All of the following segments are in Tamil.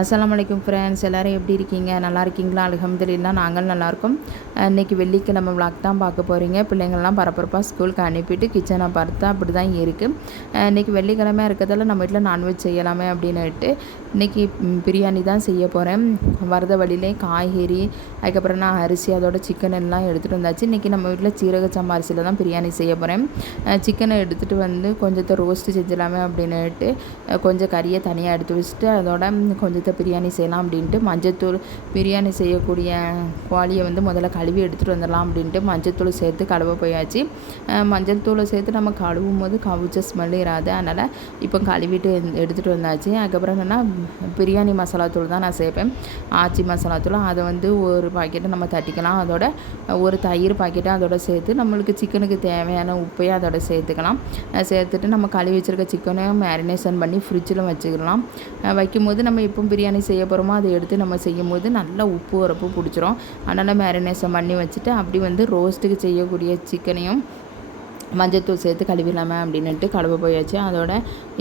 அஸ்லாம் அலைக்கும் ஃப்ரெண்ட்ஸ் எல்லோரும் எப்படி இருக்கீங்க? நல்லா இருக்கீங்களா? அலமதுல்லா நாங்கள் நல்லாயிருக்கோம் இன்றைக்கி வெள்ளிக்கிழமை விளாக் தான் பார்க்க போகிறீங்க பிள்ளைங்கள்லாம் பரபரப்பாக ஸ்கூலுக்கு அனுப்பிட்டு கிச்சனை பார்த்து அப்படி தான் இருக்குது இன்றைக்கி வெள்ளிக்கிழமை இருக்கிறதால நம்ம வீட்டில் நான்வெஜ் செய்யலாமே அப்படின்னுட்டு இன்றைக்கி பிரியாணி தான் செய்ய போகிறேன் வரத வழியிலே காய்கறி அதுக்கப்புறம் நான் அரிசி அதோட சிக்கன் எல்லாம் எடுத்துகிட்டு வந்தாச்சு. இன்றைக்கி நம்ம வீட்டில் சீரக சம்பாரிசியில் தான் பிரியாணி செய்ய போகிறேன் சிக்கனை எடுத்துகிட்டு வந்து கொஞ்சத்தை ரோஸ்ட்டு செஞ்சிடலாமே அப்படின்னுட்டு கொஞ்சம் கறியை தனியாக எடுத்து வச்சுட்டு அதோட கொஞ்சத்தை பிரியாணி செய்யலாம் அப்படின்ட்டு மஞ்சத்தூள் பிரியாணி செய்யக்கூடிய குவாலியை வந்து முதல்ல கழுவி எடுத்துகிட்டு வந்துடலாம் அப்படின்ட்டு மஞ்சத்தூள் சேர்த்து கழுவ போயாச்சு. மஞ்சள் தூளை சேர்த்து நம்ம கழுவும் போது கவுச்ச ஸ்மெல் இராது. அதனால் இப்போ கழுவிட்டு எடுத்துகிட்டு வந்தாச்சு. அதுக்கப்புறம் என்னென்னா பிரியாணி மசாலா தூள் தான் நான் சேர்ப்பேன். ஆச்சி மசாலா தூள். அதை வந்து ஒரு பாக்கெட்டை நம்ம தட்டிக்கலாம். அதோட ஒரு தயிர் பாக்கெட்டை அதோட சேர்த்து நம்மளுக்கு சிக்கனுக்கு தேவையான உப்பையும் அதோட சேர்த்துக்கலாம். சேர்த்துட்டு நம்ம கழுவி வச்சுருக்க சிக்கனையும் மேரினேஷன் பண்ணி ஃப்ரிட்ஜில் வச்சுக்கலாம். வைக்கும்போது நம்ம எப்போ பிரியாணி செய்ய போகிறோமோ அதை எடுத்து நம்ம செய்யும் போது நல்லா உப்பு உரப்பு பிடிச்சிரும். அதனால் மேரினேஷன் பண்ணி வச்சுட்டு அப்படி வந்து ரோஸ்ட்டுக்கு செய்யக்கூடிய சிக்கனையும் மஞ்சத்தூள் சேர்த்து கழுவிடலாமே அப்படின்ட்டு கழுவ போயாச்சு. அதோட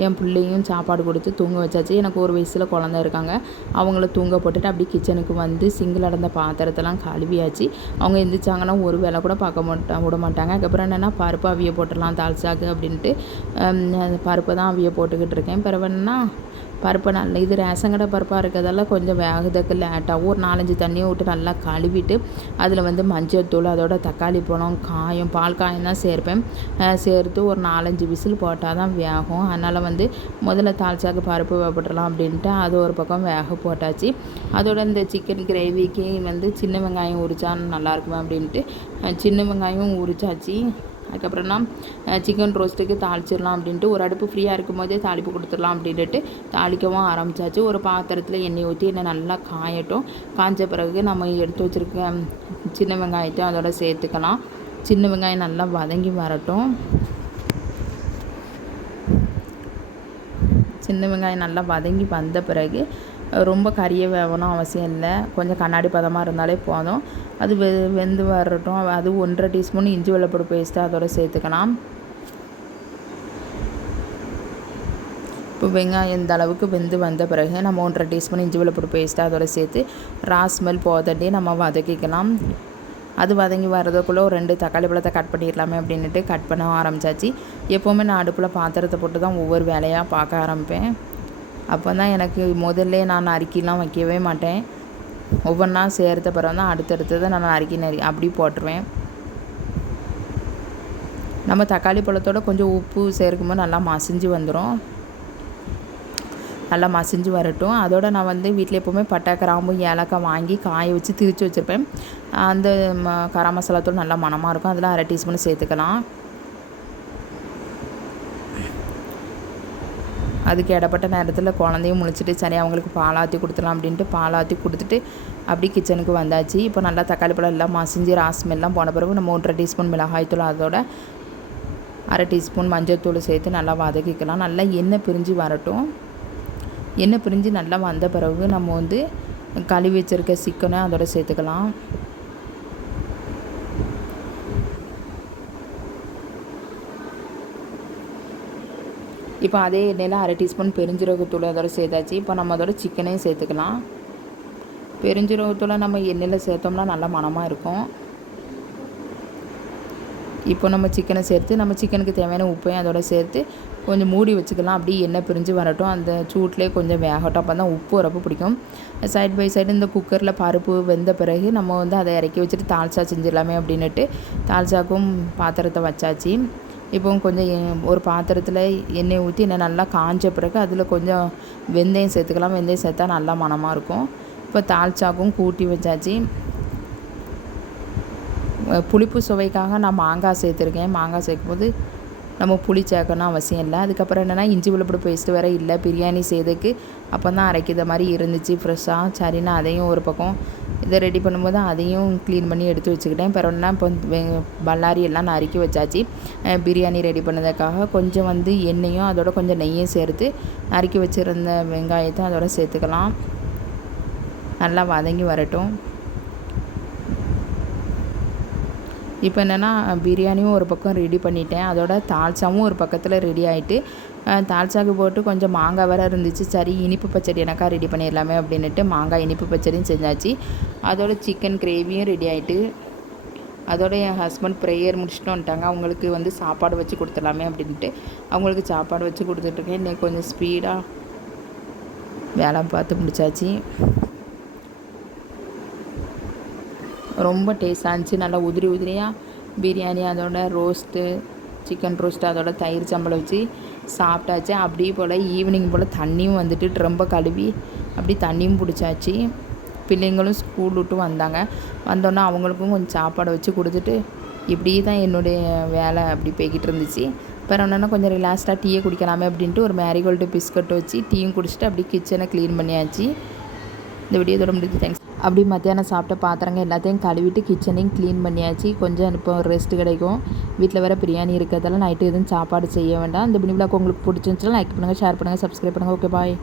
என் பிள்ளையும் சாப்பாடு கொடுத்து தூங்க வச்சாச்சு. எனக்கு ஒரு வயசில் குழந்த இருக்காங்க. அவங்கள தூங்க போட்டுட்டு அப்படி கிச்சனுக்கு வந்து சிங்கிள் அடந்த பாத்திரத்தெல்லாம் கழுவியாச்சு. அவங்க எந்திரிச்சாங்கன்னா ஒரு வேலை கூட பார்க்க மாட்டா விட மாட்டாங்க. அதுக்கப்புறம் என்னென்னா பருப்பு அவிய போட்டுடலாம் தால்சாக்கு அப்படின்ட்டு பருப்பை தான் அவிய போட்டுக்கிட்டு இருக்கேன். பிறகு என்னன்னா பருப்பை நல்ல இது ரேஷன் கடை பருப்பாக இருக்கிறதால கொஞ்சம் வேகத்துக்கு லேட்டாக ஒரு நாலஞ்சு தண்ணியை விட்டு நல்லா கழுவிட்டு அதில் வந்து மஞ்சள் தூள் அதோட தக்காளி பழம் காயம் பால் காயம் தான் சேர்ப்பேன். சேர்த்து ஒரு நாலஞ்சு விசில் போட்டால் தான் வேகும். அதனால் வந்து முதல்ல தாளிச்சாக்கு பருப்பு போட்டுடலாம் அப்படின்ட்டு அது ஒரு பக்கம் வேக போட்டாச்சு. அதோட இந்த சிக்கன் கிரேவிக்கு வந்து சின்ன வெங்காயம் உரிச்சா நல்லாயிருக்குமே அப்படின்ட்டு சின்ன வெங்காயம் உரிச்சாச்சு. அதுக்கப்புறம்னா சிக்கன் ரோஸ்ட்டுக்கு தாளிச்சிடலாம் அப்படின்ட்டு ஒரு அடுப்பு ஃப்ரீயாக இருக்கும் போதே தாளிப்பு கொடுத்துடலாம் அப்படின்ட்டு தாளிக்கவும் ஆரம்பித்தாச்சு ஒரு பாத்திரத்தில் எண்ணெய் ஊற்றி எண்ணெய் நல்லா காயட்டும். காய்ஞ்ச பிறகு நம்ம எடுத்து வச்சுருக்க சின்ன வெங்காயத்தையும் அதோட சேர்த்துக்கலாம். சின்ன வெங்காயம் நல்லா வதங்கி வரட்டும். சின்ன வெங்காயம் நல்லா வதங்கி வந்த பிறகு ரொம்ப கறியை வேகணும் அவசியம் இல்லை. கொஞ்சம் கண்ணாடி பதமாக இருந்தாலே போதும். அது வெ வெந்து வரட்டும். அது ஒன்றரை டீஸ்பூன் இஞ்சி வெள்ளப்பொடி பேஸ்ட்டு அதோட சேர்த்துக்கலாம். இப்போ வெங்காயம் இந்த அளவுக்கு வெந்து வந்த பிறகு நம்ம ஒன்றரை டீஸ்பூன் இஞ்சி வெள்ளப்பொடி பேஸ்ட்டு அதோட சேர்த்து ராஸ்மெல் போதட்டி நம்ம வதக்கிக்கலாம். அது வதங்கி வர்றதுக்குள்ளே ஒரு ரெண்டு தக்காளி பழத்தை கட் பண்ணிடலாமே அப்படின்ட்டு கட் பண்ண ஆரம்பித்தாச்சு எப்போவுமே நான் அடுப்பில் பாத்திரத்தை போட்டு தான் ஒவ்வொரு வேலையாக பார்க்க ஆரம்பிப்பேன். அப்போ தான் எனக்கு முதல்ல நான் நறுக்கிலாம் வைக்கவே மாட்டேன். ஒவ்வொன்றா சேர்த்த பிறகு தான் அடுத்தடுத்ததை நான் நறுக்கி நறி அப்படி போட்டுருவேன். நம்ம தக்காளி பழத்தோட கொஞ்சம் உப்பு சேர்க்கும்போது நல்லா மசிஞ்சு வந்துடும் நல்லா மசிஞ்சு வரட்டும். அதோட நான் வந்து வீட்டில் எப்போவுமே பட்டை கிராம்பு ஏலக்காய் வாங்கி காய வச்சு திரித்து வச்சுருப்பேன். அந்த கரம் மசாலாத்தூள் நல்லா மணமாக இருக்கும். அதில் அரை டீஸ்பூன் சேர்த்துக்கலாம். அதுக்கு இடப்பட்ட நேரத்தில் குழந்தையும் முழிச்சிட்டு சரி அவங்களுக்கு பாலாற்றி கொடுத்துலாம் அப்படின்ட்டு பாலாற்றி கொடுத்துட்டு அப்படி கிச்சனுக்கு வந்தாச்சு. இப்போ நல்லா தக்காளி பழம் எல்லாம் மசிஞ்சு ராஸ்மெல்லாம் போன பிறகு நம்ம ஒன்றரை டீஸ்பூன் மிளகாய்த்தூள் அதோட அரை டீஸ்பூன் மஞ்சள் தூள் சேர்த்து நல்லா வதக்கிக்கலாம். நல்லா எண்ணெய் பிரிஞ்சு வரட்டும். எண்ணெய் பிரிஞ்சு நல்லா வந்த பிறகு நம்ம வந்து கழுவி வச்சுருக்க சிக்கனை அதோட சேர்த்துக்கலாம். இப்போ அதே எண்ணெயில் அரை டீஸ்பூன் பெருஞ்சீரகத்தூள் அதோட சேர்த்தாச்சு. இப்போ நம்ம அதோட சிக்கனையும் சேர்த்துக்கலாம். பெருஞ்சீரகத்தூளை நம்ம எண்ணெயில் சேர்த்தோம்னா நல்லா மனமாக இருக்கும். இப்போ நம்ம சிக்கனை சேர்த்து நம்ம சிக்கனுக்கு தேவையான உப்பையும் அதோட சேர்த்து கொஞ்சம் மூடி வச்சுக்கலாம். அப்படியே எண்ணெய் பிரிஞ்சு வரட்டும். அந்த சூட்லேயே கொஞ்சம் வேகட்டும். அப்போ தான் உப்பு உரப்பு பிடிக்கும். சைட் பை சைடு இந்த குக்கரில் பருப்பு வெந்த பிறகு நம்ம வந்து அதை இறக்கி வச்சுட்டு தால்சா செஞ்சிடலாமே அப்படின்னுட்டு தால்சாக்கும் பாத்திரத்தை வச்சாச்சு. இப்போ கொஞ்சம் ஒரு பாத்திரத்தில் எண்ணெய் ஊற்றி என்ன நல்லா காஞ்ச பிறகு அதில் கொஞ்சம் வெந்தயம் சேர்த்துக்கலாம். வெந்தயம் சேர்த்தா நல்லா மனமாக இருக்கும். இப்போ தால்ச்சாக்கும் கூட்டி வச்சாச்சு. புளிப்பு சுவைக்காக நான் மாங்காய் சேர்த்துருக்கேன். மாங்காய் சேர்க்கும்போது நம்ம புளி சேர்க்கணும் அவசியம் இல்லை. அதுக்கப்புறம் என்னென்னா இஞ்சி வெள்ளப்பூடு பேஸ்ட்டு வேறு இல்லை. பிரியாணி செய்ததுக்கு அப்போ தான் அரைக்கிற மாதிரி இருந்துச்சு ஃப்ரெஷ்ஷாக சரின்னா அதையும் ஒரு பக்கம் இதை ரெடி பண்ணும்போது அதையும் க்ளீன் பண்ணி எடுத்து வச்சுக்கிட்டேன். பிறகுனா இப்போ பல்லாரி எல்லாம் நறுக்கி வச்சாச்சு. பிரியாணி ரெடி பண்ணதுக்காக கொஞ்சம் வந்து எண்ணெயும் அதோட கொஞ்சம் நெய்யும் சேர்த்து நறுக்கி வச்சுருந்த வெங்காயத்தை அதோட சேர்த்துக்கலாம். நல்லா வதங்கி வரட்டும். இப்போ என்னென்னா பிரியாணியும் ஒரு பக்கம் ரெடி பண்ணிட்டேன். அதோட தால்சாவும் ஒரு பக்கத்தில் ரெடி ஆகிட்டு தால்சாக்கு போட்டு கொஞ்சம் மாங்காய் வேறு இருந்துச்சு. சரி இனிப்பு பச்சடி எனக்கா ரெடி பண்ணிடலாமே அப்படின்னுட்டு மாங்காய் இனிப்பு பச்சடியும் செஞ்சாச்சு. அதோட சிக்கன் கிரேவியும் ரெடி ஆகிட்டு அதோட என் ஹஸ்பண்ட் ப்ரேயர் முடிச்சுட்டு வந்துட்டாங்க. அவங்களுக்கு வந்து சாப்பாடு வச்சு கொடுத்துடலாமே அப்படின்ட்டு. அவங்களுக்கு சாப்பாடு வச்சு கொடுத்துட்ருக்கேன் இன்றைக்கி கொஞ்சம் ஸ்பீடாக வேலை பார்த்து முடிச்சாச்சு. ரொம்ப டேஸ்டாக இருந்துச்சு. நல்லா உதிரி உதிரியாக பிரியாணி அதோட ரோஸ்ட்டு சிக்கன் ரோஸ்ட்டு அதோட தயிர் சம்பளம் வச்சு சாப்பிட்டாச்சு. அப்படியே போல் ஈவினிங் போல் தண்ணியும் வந்துட்டு ரொம்ப கழுவி அப்படி தண்ணியும் பிடிச்சாச்சு. பிள்ளைங்களும் ஸ்கூல் விட்டு வந்தாங்க. வந்தோன்னே அவங்களுக்கும் கொஞ்சம் சாப்பாடு வச்சு கொடுத்துட்டு இப்படி தான் என்னுடைய வேலை அப்படி போய்கிட்டு இருந்துச்சு. அப்புறம் என்னென்னா கொஞ்சம் ரிலாக்ஸ்டாக டீயை குடிக்கலாமே அப்படின்ட்டு ஒரு மேரிகோல்டு பிஸ்கட் வச்சு டீயும் குடிச்சிட்டு அப்படி கிச்சனை க்ளீன் பண்ணியாச்சு. இந்த வீடியோ இதோட முடிஞ்சு. தேங்க்ஸ் அப்படி மத்தியானம் சாப்பிட்ட பாத்திரங்க எல்லாத்தையும் கழுவிட்டு கிச்சனையும் க்ளீன் பண்ணியாச்சு. கொஞ்சம் இப்போ ரெஸ்ட் கிடைக்கும். வீட்டில் வேறு பிரியாணி இருக்கிறதால நைட்டு எதுவும் சாப்பாடு செய்ய வேண்டாம். இந்த பிடி உங்களுக்கு பிடிச்சிருந்துச்சுன்னா லைக் பண்ணுங்கள் ஷேர் பண்ணுங்கள் சப்ஸ்கிரைப் பண்ணுங்கள் ஓகே பாய்